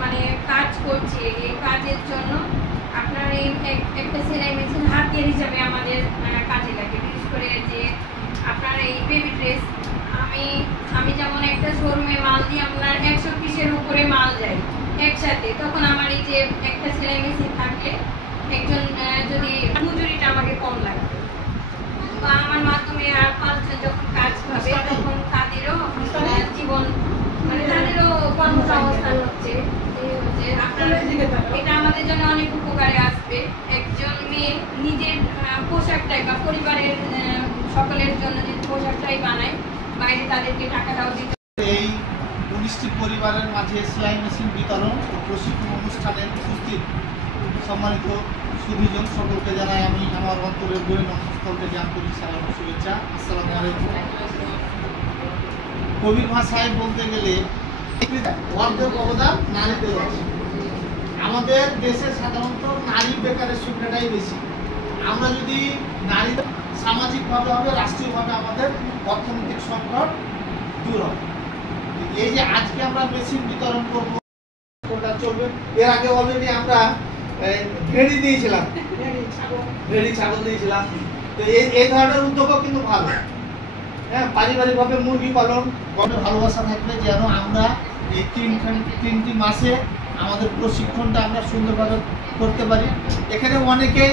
মানে কাজ করছে এই কাজের জন্য আপনার এই একটা সেলাই মেশিন হাতিয়ার হিসাবে আমাদের কাজে লাগে। বিশেষ করে যে আপনার এই বেবি ড্রেস আমি যেমন একটা শোরুমে মাল দিয়ে আপনার 100 পিসের উপরে মাল যায় একসাথে, তখন আমার এই যে একটা সেলাই মেশিন থাকলে একজন যদি মজুরিটা আমাকে কম লাগবে বা আমার মাধ্যমে আর 5 জন যখন কাজ পাবে তখন তাদেরও জীবন মানে তাদেরও কর্মসংস্থান হচ্ছে। এটা আমাদের জন্য অনেক উপকারে আসবে। একজন মেয়ে নিজের পোশাকটাই বা পরিবারের সকলের জন্য যদি পোশাকটাই বানায়, বাইরে তাদেরকে টাকাটাও দিতে। এই 19টি পরিবারের মাঝে সেলাই মেশিন বিতরণ ও প্রশিক্ষণ অনুষ্ঠানের উপস্থিত সম্মানিত সুধীজন সকলকে জানাই আমি আমার অন্তরের গভীর মনস্থল থেকে আন্তরিক সালাম ও শুভেচ্ছা। আসসালামু আলাইকুম। কবির ভাষায় বলতে গেলে অর্ধেক অবদান নারীদের আছে। আমাদের দেশে সাধারণত নারী বেকারের সংখ্যাটাই বেশি। আমরা যদি নারী সামাজিকভাবে হবে, রাষ্ট্রীয়ভাবে আমাদের অর্থনৈতিক সংকট দূর হবে। এই যে আজকে আমরা মেশিন বিতরণ করবো চলবে, এর আগে অলরেডি আমরা ভেড়ি দিয়েছিলাম, ভেড়ি ছাগল দিয়েছিলাম। তো এই ধরনের উদ্যোগও কিন্তু ভালো। হ্যাঁ, পারিবারিকভাবে মুরগি পালন ভালোবাসা থাকলে যেন আমরা এই 3টি মাসে আমাদের প্রশিক্ষণটা আমরা সুন্দরভাবে করতে পারি। এখানে অনেকেই